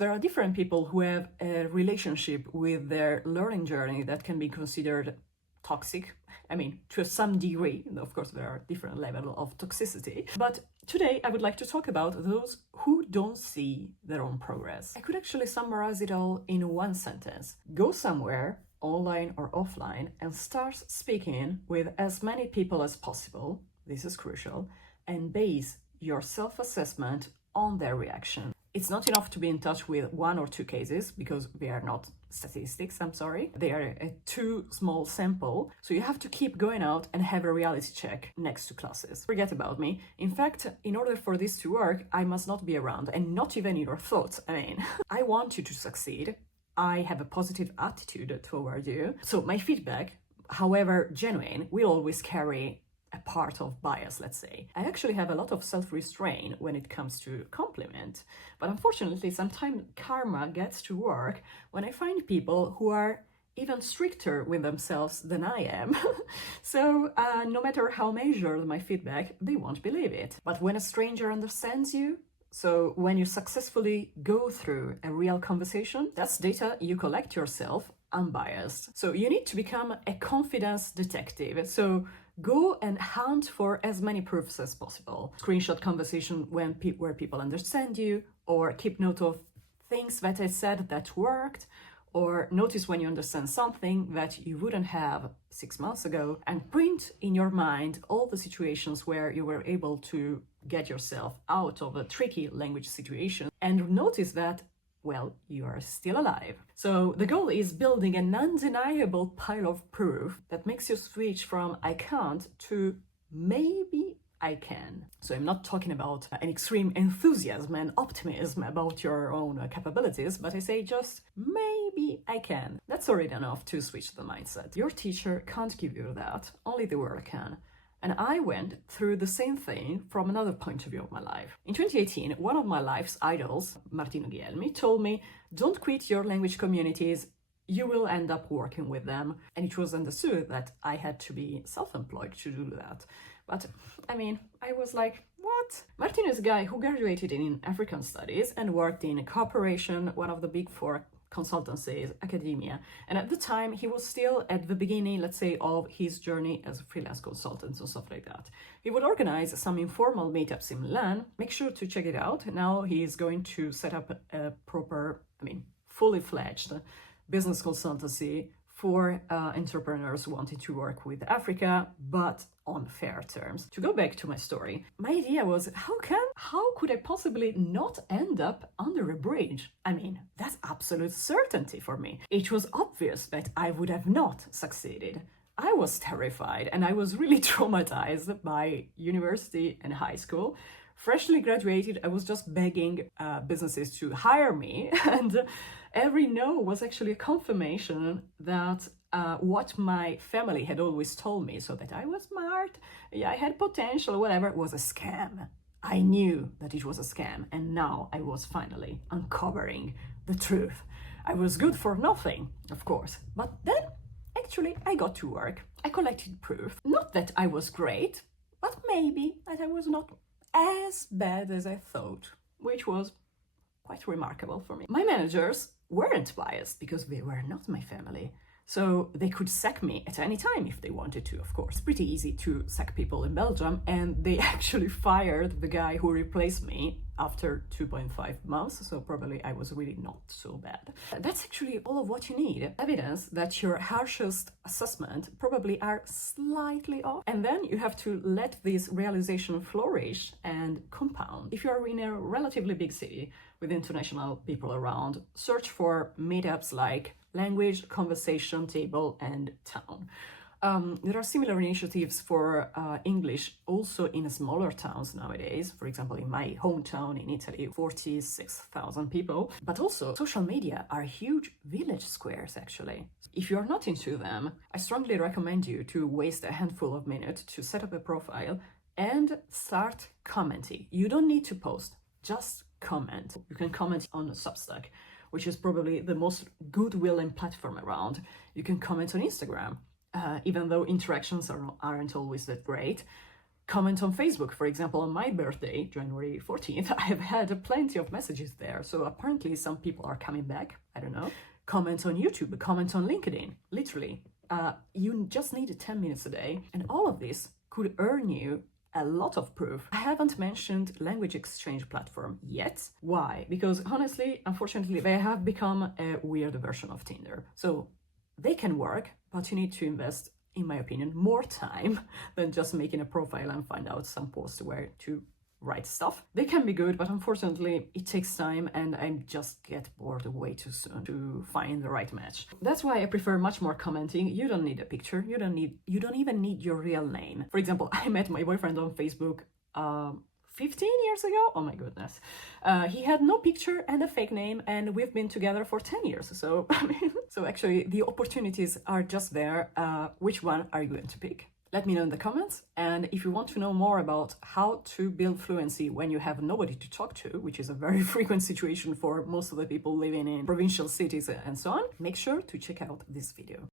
There are different people who have a relationship with their learning journey that can be considered toxic. I mean, to some degree, of course, there are different levels of toxicity. But today I would like to talk about those who don't see their own progress. I could actually summarize it all in one sentence. Go somewhere, online or offline, and start speaking with as many people as possible. This is crucial. And base your self-assessment on their reaction. It's not enough to be in touch with 1 or 2 cases, because we are not statistics, I'm sorry. They are a too small sample, so you have to keep going out and have a reality check next to classes. Forget about me. In fact, in order for this to work, I must not be around, and not even in your thoughts. I mean, I want you to succeed. I have a positive attitude toward you. So my feedback, however genuine, will always carry a part of bias, let's say. I actually have a lot of self-restraint when it comes to compliment, but unfortunately sometimes karma gets to work when I find people who are even stricter with themselves than I am. So no matter how measured my feedback, they won't believe it. But when a stranger understands you, so when you successfully go through a real conversation, that's data you collect yourself unbiased. So you need to become a confidence detective. So go and hunt for as many proofs as possible. Screenshot conversation where people understand you, or keep note of things that I said that worked, or notice when you understand something that you wouldn't have 6 months ago, and print in your mind all the situations where you were able to get yourself out of a tricky language situation, and notice that, well, you are still alive. So the goal is building an undeniable pile of proof that makes you switch from I can't to maybe I can. So I'm not talking about an extreme enthusiasm and optimism about your own capabilities, but I say just maybe I can. That's already enough to switch the mindset. Your teacher can't give you that, only the world can. And I went through the same thing from another point of view of my life. In 2018, one of my life's idols, Martino Guglielmi, told me, don't quit your language communities, you will end up working with them. And it was understood that I had to be self-employed to do that. But I mean, I was like, what? Martino is a guy who graduated in African studies and worked in a corporation, one of the big 4 consultancies, academia. And at the time, he was still at the beginning, let's say, of his journey as a freelance consultant and stuff like that. He would organize some informal meetups in Milan. Make sure to check it out. Now he is going to set up a proper, fully fledged business consultancy for entrepreneurs wanting to work with Africa, but on fair terms. To go back to my story, my idea was, how could I possibly not end up under a bridge? I mean, that's absolute certainty for me. It was obvious that I would have not succeeded. I was terrified, and I was really traumatized by university and high school. Freshly graduated, I was just begging businesses to hire me, and every no was actually a confirmation that what my family had always told me, so that I was smart, I had potential, whatever, was a scam. I knew that it was a scam, and now I was finally uncovering the truth. I was good for nothing, of course, but then actually I got to work. I collected proof. Not that I was great, but maybe that I was not as bad as I thought, which was quite remarkable for me. My managers weren't biased because they were not my family. So they could sack me at any time if they wanted to, of course. Pretty easy to sack people in Belgium, and they actually fired the guy who replaced me after 2.5 months, so probably I was really not so bad. That's actually all of what you need. Evidence that your harshest assessment probably are slightly off, and then you have to let this realization flourish and compound. If you're in a relatively big city with international people around, search for meetups like Language, Conversation Table, and Town. There are similar initiatives for English also in smaller towns nowadays. For example, in my hometown in Italy, 46,000 people. But also, social media are huge village squares, actually. If you're not into them, I strongly recommend you to waste a handful of minutes to set up a profile and start commenting. You don't need to post, just comment. You can comment on Substack, which is probably the most goodwilling platform around. You can comment on Instagram, even though interactions aren't always that great. Comment on Facebook, for example, on my birthday, January 14th, I have had plenty of messages there. So apparently some people are coming back. I don't know. Comment on YouTube, comment on LinkedIn. Literally, you just need 10 minutes a day. And all of this could earn you a lot of proof. I haven't mentioned language exchange platform yet. Why? Because honestly, unfortunately, they have become a weird version of Tinder. So they can work, but you need to invest, in my opinion, more time than just making a profile and find out some posts where to write stuff. They can be good, but unfortunately it takes time and I just get bored way too soon to find the right match. That's why I prefer much more commenting. You don't need a picture. You don't even need your real name. For example, I met my boyfriend on Facebook 15 years ago. Oh my goodness. He had no picture and a fake name, and we've been together for 10 years. So, so actually the opportunities are just there. Which one are you going to pick? Let me know in the comments. And if you want to know more about how to build fluency when you have nobody to talk to, which is a very frequent situation for most of the people living in provincial cities and so on, make sure to check out this video.